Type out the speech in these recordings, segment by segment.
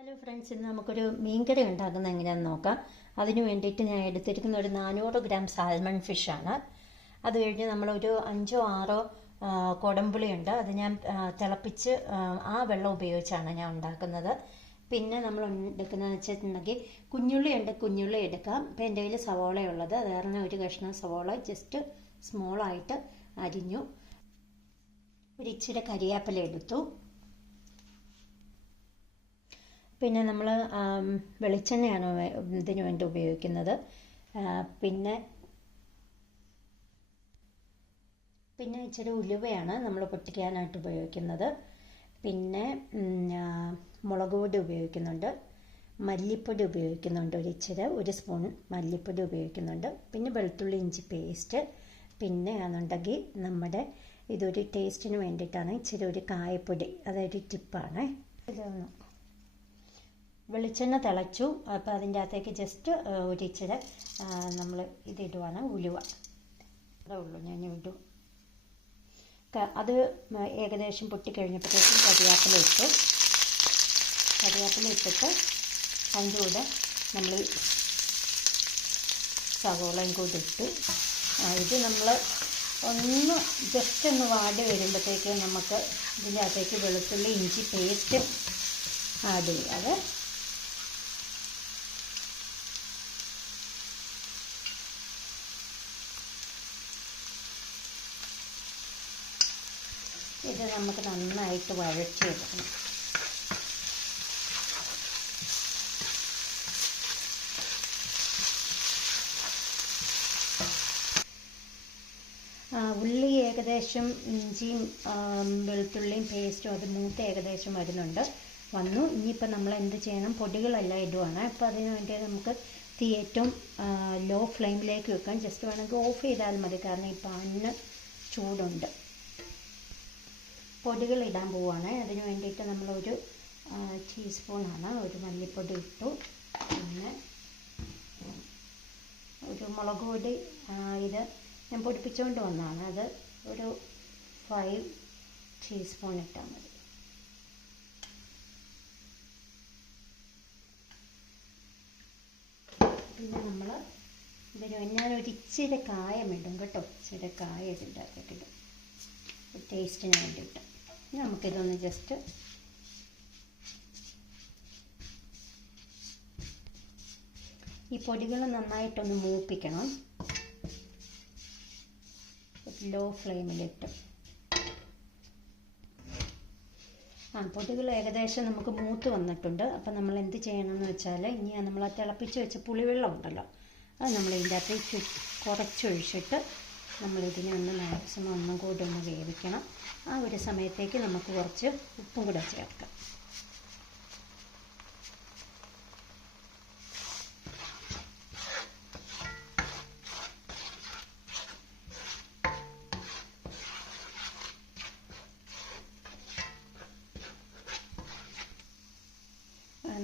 Hello friends, ഇന്ന് നമുക്കൊരു മീൻകറി ഉണ്ടാക്കുന്നത് എങ്ങനെയാണെന്ന് നോക്കാം. അതിന് വേണ്ടിയിട്ട് ഞാൻ എടുത്തിരിക്കുന്ന ഒരു 400 ഗ്രാം സാൽമൺ ഫിഷാണ്. അത് കഴിഞ്ഞ് നമ്മളൊരു 5-6 കുടംപുളിയുണ്ട്. അത് ഞാൻ തിളപ്പിച്ച് ആ വെള്ളം ഉപയോഗിച്ചാണ് ഞാൻ ഉണ്ടാക്കുന്നത്. പിന്നെ നമ്മൾ എടുക്കുന്നതെന്ന് വെച്ചിട്ടുണ്ടെങ്കിൽ കുഞ്ഞുള്ളി ഉണ്ട്, കുഞ്ഞുള്ളി എടുക്കാം. ഇപ്പം എൻ്റെ കയ്യിൽ സവോളയുള്ളത്, അത് കാരണം ഒരു കഷ്ണം സവോള ജസ്റ്റ് സ്മോളായിട്ട് അരിഞ്ഞു. ഒരു ഇച്ചിരി കരിയാപ്പില എടുത്തു. പിന്നെ നമ്മൾ വെളിച്ചെണ്ണയാണ് ഇതിനു വേണ്ടി ഉപയോഗിക്കുന്നത്. പിന്നെ ഇച്ചിരി ഉലുവയാണ് നമ്മൾ പൊട്ടിക്കാനായിട്ട് ഉപയോഗിക്കുന്നത്. പിന്നെ മുളക് പൊടി ഉപയോഗിക്കുന്നുണ്ട്, മല്ലിപ്പൊടി ഉപയോഗിക്കുന്നുണ്ട്, ഒരു സ്പൂൺ മല്ലിപ്പൊടി ഉപയോഗിക്കുന്നുണ്ട്. പിന്നെ വെളുത്തുള്ളി ഇഞ്ചി പേസ്റ്റ്. പിന്നെ ആണെന്നുണ്ടെങ്കിൽ നമ്മുടെ ഇതൊരു ടേസ്റ്റിന് വേണ്ടിയിട്ടാണ് ഇച്ചിരി ഒരു കായപ്പൊടി, അതൊരു ടിപ്പാണ്. ഇതൊന്ന് വെളിച്ചെണ്ണ തിളച്ചു. അപ്പോൾ അതിൻ്റെ അകത്തേക്ക് ജസ്റ്റ് ഒരു ഇച്ചിരി നമ്മൾ ഇതിടുവാണ്, ഉലുവ. അതേ ഉള്ളൂ, ഞാൻ ഇടും. അത് ഏകദേശം പൊട്ടിക്കഴിഞ്ഞപ്പോഴത്തേക്കും കരിയാപ്പില ഇട്ടിട്ട് അതിൻ്റെ കൂടെ നമ്മൾ സവോളയും കൂടി ഇട്ടു. ഇത് നമ്മൾ ഒന്ന് ജസ്റ്റ് ഒന്ന് വാടി വരുമ്പോഴത്തേക്ക് നമുക്ക് ഇതിൻ്റെ അകത്തേക്ക് വെളുത്തുള്ളി ഇഞ്ചി പേസ്റ്റ് ആഡ് ചെയ്യാതെ. ഇത് നമുക്ക് നന്നായിട്ട് വഴറ്റിയെടുക്കണം. ഉള്ളി ഏകദേശം ഇഞ്ചിയും വെളുത്തുള്ളിയും പേസ്റ്റും അത് മൂത്ത് ഏകദേശം വന്നു. ഇനിയിപ്പോൾ നമ്മൾ എന്ത് ചെയ്യണം, പൊടികളെല്ലാം ഇടുവാണ്. അപ്പോൾ അതിന് വേണ്ടി നമുക്ക് തീ ഏറ്റവും ലോ ഫ്ലെയിമിലേക്ക് വെക്കാം. ജസ്റ്റ് വേണമെങ്കിൽ ഓഫ് ചെയ്താൽ മതി, കാരണം ഈ പാനിന് ചൂടുണ്ട്. പൊടികൾ ഇടാൻ പോവുകയാണ്. അതിന് വേണ്ടിയിട്ട് നമ്മളൊരു ടീസ്പൂണാണ് ഒരു മല്ലിപ്പൊടി ഇട്ടു. പിന്നെ ഒരു മുളക് പൊടി, ഇത് ഞാൻ പൊടിപ്പിച്ചുകൊണ്ട് വന്നതാണ്, അത് ഒരു 5 ടീസ്പൂൺ ഇട്ടാൽ മതി. പിന്നെ നമ്മൾ ഞാനൊരു ഇച്ചിരി കായം ഇടും കേട്ടോ, ഇച്ചിരി കായം ഇടും ടേസ്റ്റിന് വേണ്ടിയിട്ട്. നമുക്കിതൊന്ന് ജസ്റ്റ് ഈ പൊടികൾ നന്നായിട്ടൊന്ന് മൂപ്പിക്കണം, ലോ ഫ്ലെയിമിലിട്ട്. പൊടികൾ ഏകദേശം നമുക്ക് മൂത്ത് വന്നിട്ടുണ്ട്. അപ്പം നമ്മൾ എന്ത് ചെയ്യണമെന്ന് വെച്ചാൽ, ഇനി നമ്മൾ ആ തിളപ്പിച്ച് വെച്ച പുളിവെള്ളം ഉണ്ടല്ലോ, അത് നമ്മൾ ഇതിൻ്റെ അകത്തേക്ക് കുറച്ചൊഴിച്ചിട്ട് നമ്മളിതിനെ ഒന്ന് മാക്സിമം ഒന്നും കൂടി ഒന്ന് വേവിക്കണം. ആ ഒരു സമയത്തേക്ക് നമുക്ക് കുറച്ച് ഉപ്പും കൂടെ ചേർക്കാം.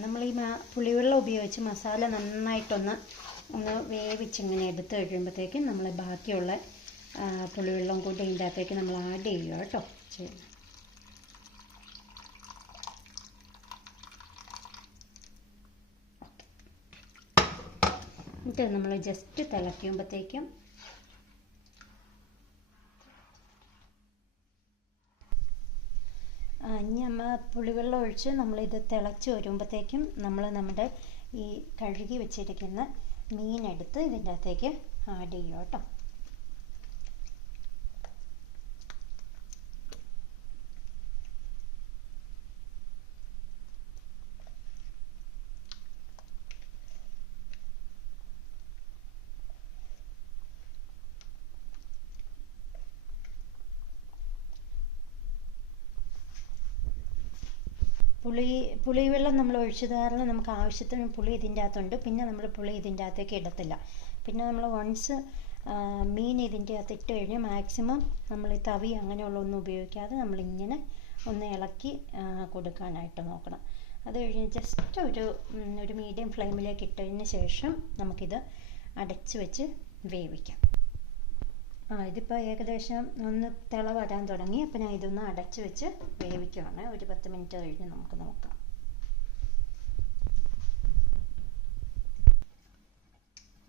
നമ്മൾ ഈ പുളിവെള്ളം ഉപയോഗിച്ച് മസാല നന്നായിട്ടൊന്ന് വേവിച്ചിങ്ങനെ എടുത്ത് കഴിയുമ്പോഴത്തേക്കും നമ്മൾ ബാക്കിയുള്ള പുളിവെള്ളം കൂടി ഇതിൻ്റെ അകത്തേക്ക് നമ്മൾ ആഡ് ചെയ്യുക കേട്ടോ. എന്നിട്ട് നമ്മൾ ജസ്റ്റ് തിളയ്ക്കുമ്പോഴത്തേക്കും ഇനി നമ്മൾ പുളിവെള്ളം ഒഴിച്ച് നമ്മളിത് തിളച്ച് വരുമ്പോഴത്തേക്കും നമ്മൾ നമ്മുടെ ഈ കഴുകി വെച്ചിരിക്കുന്ന മീനെടുത്ത് ഇതിൻ്റെ അകത്തേക്ക് ആഡ് ചെയ്യുക കേട്ടോ. പുളിവെള്ളം നമ്മൾ ഒഴിച്ചത് കാരണം നമുക്ക് ആവശ്യത്തിന് പുളി ഇതിൻ്റെ അകത്തുണ്ട്. പിന്നെ നമ്മൾ പുളി ഇതിൻ്റെ അകത്തേക്ക് ഇടത്തില്ല. പിന്നെ നമ്മൾ വൺസ് മീൻ ഇതിൻ്റെ അകത്ത് ഇട്ട് കഴിഞ്ഞാൽ മാക്സിമം നമ്മൾ ഈ തവി അങ്ങനെയുള്ള ഒന്നും ഉപയോഗിക്കാതെ നമ്മളിങ്ങനെ ഒന്ന് ഇളക്കി കൊടുക്കാനായിട്ട് നോക്കണം. അത് കഴിഞ്ഞ് ജസ്റ്റ് ഒരു മീഡിയം ഫ്ലെയിമിലേക്ക് ഇട്ടതിന് ശേഷം നമുക്കിത് അടച്ച് വെച്ച് വേവിക്കാം. ഇതിപ്പോൾ ഏകദേശം ഒന്ന് തിള വരാൻ തുടങ്ങി. അപ്പോൾ ഞാൻ ഇതൊന്ന് അടച്ച് വെച്ച് വേവിക്കുകയാണ്. ഒരു 10 മിനിറ്റ് കഴിഞ്ഞ് നമുക്ക് നോക്കാം.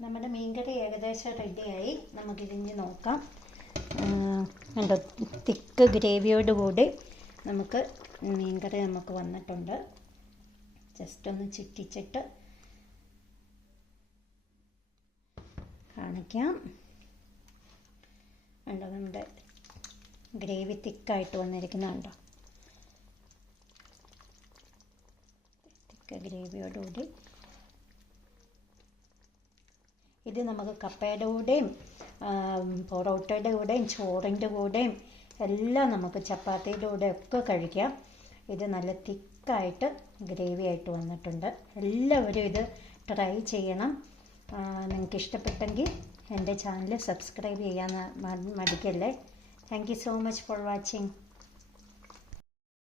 നമ്മുടെ മീൻകറി ഏകദേശം റെഡിയായി. നമുക്കിതിഞ്ഞ് നോക്കാം. കണ്ടോ, തിക്ക് ഗ്രേവിയോടുകൂടി നമുക്ക് മീൻകറി നമുക്ക് വന്നിട്ടുണ്ട്. ജസ്റ്റ് ഒന്ന് ചുറ്റിച്ചിട്ട് കാണിക്കാം. കണ്ടോ, നമ്മുടെ ഗ്രേവി തിക്കായിട്ട് വന്നിരിക്കുന്നുണ്ടോ? തിക്ക് ഗ്രേവിയോടുകൂടി ഇത് നമുക്ക് കപ്പയുടെ കൂടെയും പൊറോട്ടയുടെ കൂടെയും ചോറിൻ്റെ കൂടെയും എല്ലാം നമുക്ക് ചപ്പാത്തിയുടെ കൂടെ ഒക്കെ കഴിക്കാം. ഇത് നല്ല തിക്കായിട്ട് ഗ്രേവി ആയിട്ട് വന്നിട്ടുണ്ട്. എല്ലാവരും ഇത് ട്രൈ ചെയ്യണം. നിങ്ങൾക്ക് ഇഷ്ടപ്പെട്ടെങ്കിൽ എൻ്റെ ചാനൽ സബ്സ്ക്രൈബ് ചെയ്യാൻ മടിക്കല്ലേ. Thank you so much for watching.